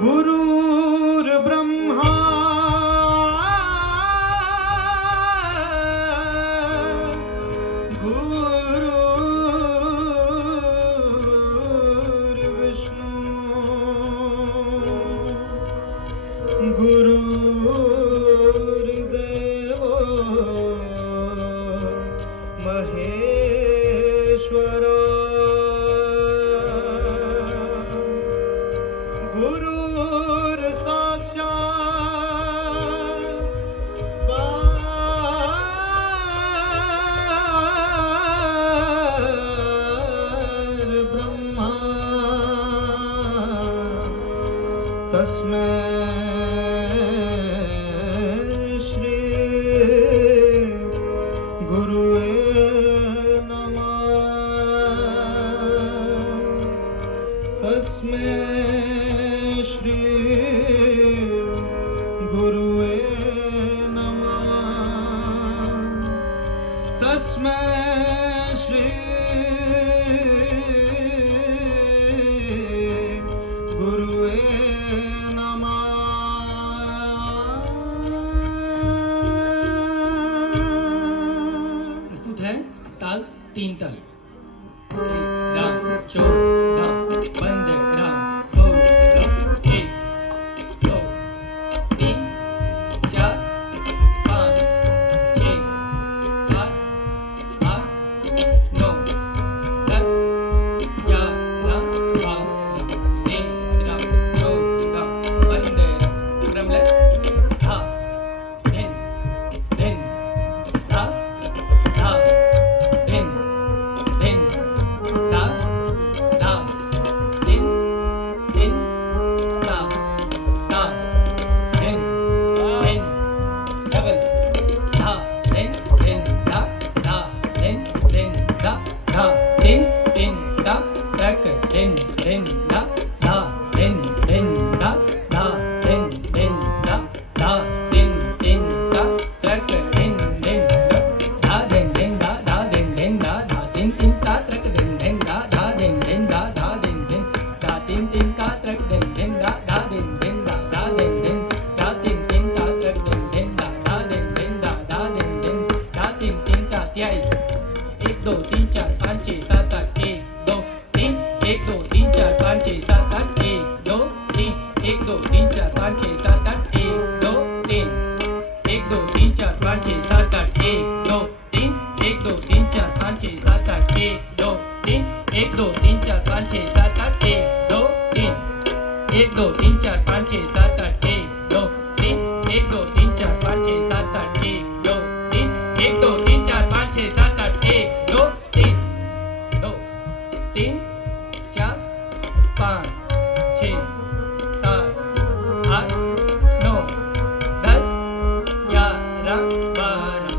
गुरुर्ब्रह्मा गुरुर्विष्णु गुरुर्देवो महेश्वरा तस्मै श्री गुरुवे नमः। तस्मै श्री गुरुवे नमः। तस्मै श्री गुरुवे प्रस्तुत है ताल तीन ताल राम चो राम बंदे राम सो राम एक दो तीन चार पाँच छः सात आठ नौ 10 11 5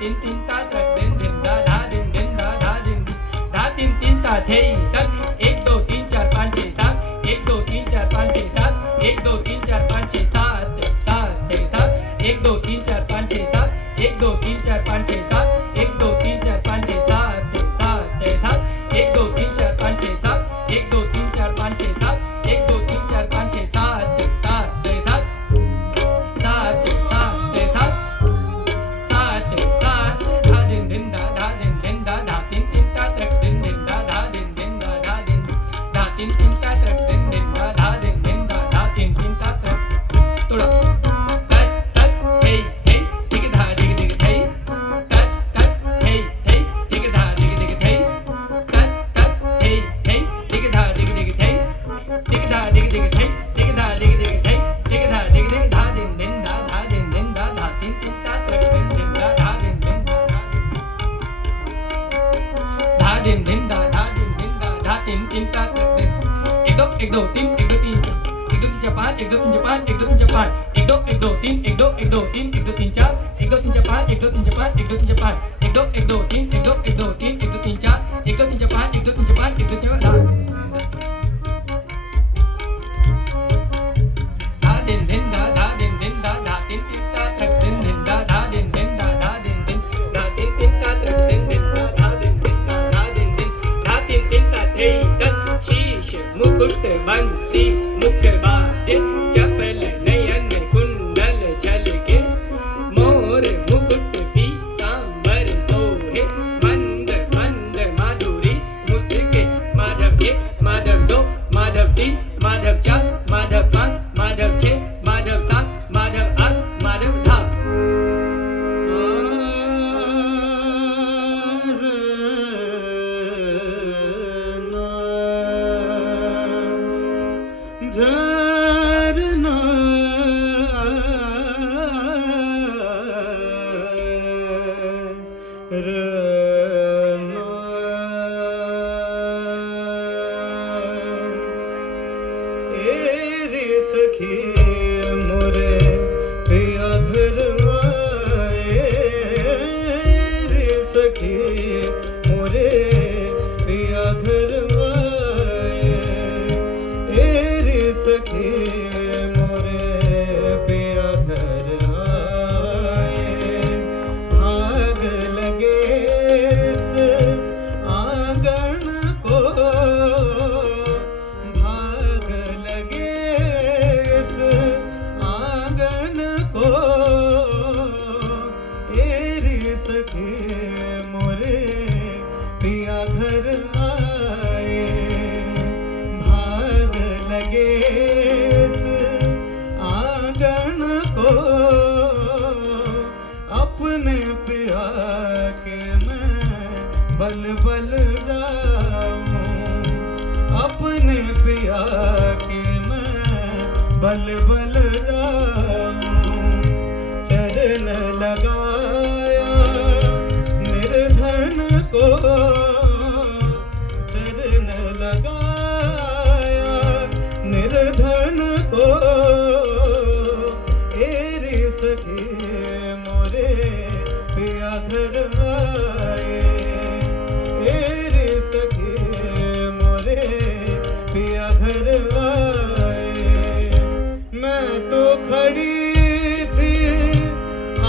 तीन तीन ता तक दिन दिन दा धा दिन दिन दा धा दिन धा तीन तीन ता थे तक 1 2 3 4 5 6 7 1 2 3 4 5 6 7 1 2 3 4 5 6 7 7 7 1 2 3 4 5 6 7 1 2 3 4 5 6 7 1 2 3 4 5 6 7 7 1 2 3 4 5 6 7 1 2 3 4 5 6 7 1 2 3 4 5 6 7 7 7 धा दिन दिन दा धा दिन दिन दा धा तीन तीन ता तक दिन दिन दा धा दिन दिन दा धा दिन धा तीन तीन ता तक दिन दिन दा धा दिन दिन दा धा तीन तीन ता तक थोड़ा तत तत थे थे टिक धा डिग डिग थे तत तत थे थे टिक धा डिग डिग थे तत तत थे थे टिक धा डिग डिग थे टिक धा डिग डिग थे टिक धा डिग डिग थे टिक धा डिग डिग धा दिन दिन दा धा दिन दिन दा धा तीन तीन ता तक दिन दिन दा धा दिन दिन दा धा दिन दिन दा धा दिन दिन दा धा तीन तीन ता तक दिन 1 2 3 1 2 3 1 2 3 4 5 1 2 3 4 5 1 2 3 4 5 1 2 1 2 3 1 2 1 2 3 1 2 3 4 1 2 3 4 5 1 2 3 4 5 1 2 3 4 5 1 2 1 2 3 1 2 1 2 3 1 2 3 4 1 2 3 4 5 1 2 3 4 5 1 2 3 4 5 धा दिन दिन दा धा दिन दिन दा धा तीन तीन ता तक दिन दिन दा धा दिन दिन दा धा दिन दिन धा तीन तीन ता तक दिन दिन दा धा दिन दिन दा धा दिन दिन धा तीन तीन ता थे तक शीश मुकुट बंसी मुकर बाजे चपल नयन कुंडल झलके मोर मुकुट पीतांबर सोहे मंद मंद माधुरी मुस्के माधव 1 माधव 2 माधव 3 माधव 4 माधव 5 माधव 6 माधव 7 माधव 8 माधव 10 धरना रे सखी मोरे पिया घर आए रे सखी मोरे पिया घर आए रे सखी मोरे पिया घर आए भाग लगे इस आंगन को भाग लगे इस आंगन को रे सखी मोरे पिया घर आए भाग लगे इस आंगन को अपने पिया के मैं बल बल जाऊं अपने पिया के मैं बल बल जाऊं चरण लगाया निर्धन को चरण लगाया निर्धन को रे सखी मोरे पिया घर आए रे सखी मोरे पिया घर आए मैं तो खड़ी थी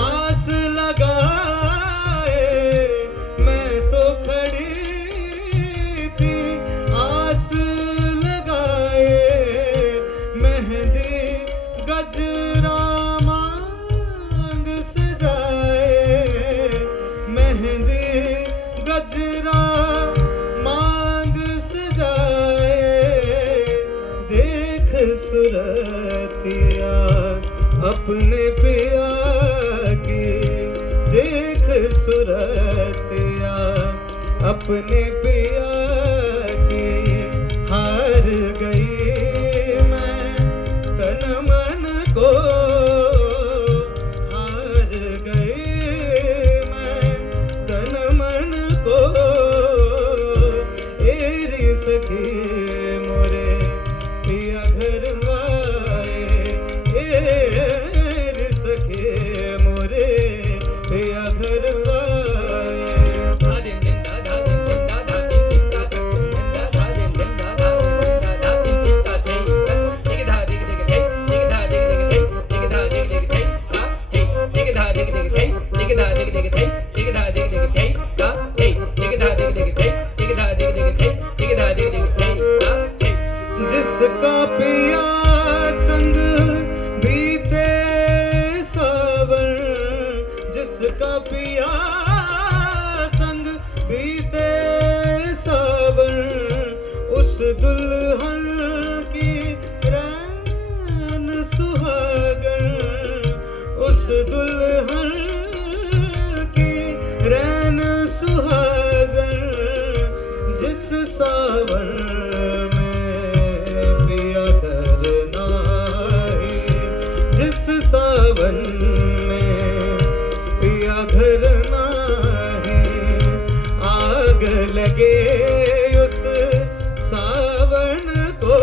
आस लगाए मैं तो खड़ी थी आस लगाए मेहंदी गजरा मांग सजाए मेहंदी गजरा मांग सजाए देख सुरतिया अपने पिया की देख सुरतिया अपने पिया की हार गई मैं तन मन को हार गई मैं तन मन को रे सखी मोरे पिया घर आए रे सखी मोरे पिया घर आए टिक धा टिक टिक थे टिक धा टिक टिक थे धा थे टिक धा टिक टिक थे टिक धा टिक टिक थे टिक धा टिक टिक थे धा थे जिसका पिया संग बीते सावन, जिसका पिया संग बीते सावन, उस दुल्हन की रैन सुहागन, उस दुल्हन की रैन सुहागन, जिस सावन सावन में पिया घर नाही, आग लगे उस सावन को,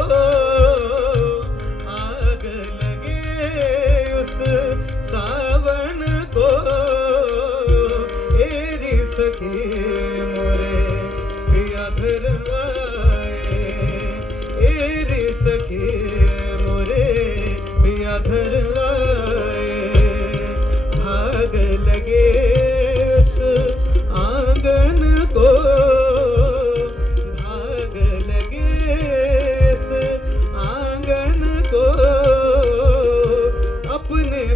आग लगे उस सावन को। एरी सखी मोरे पिया घर आए, एरी सखी मोरे पिया घर आए, भाग लगे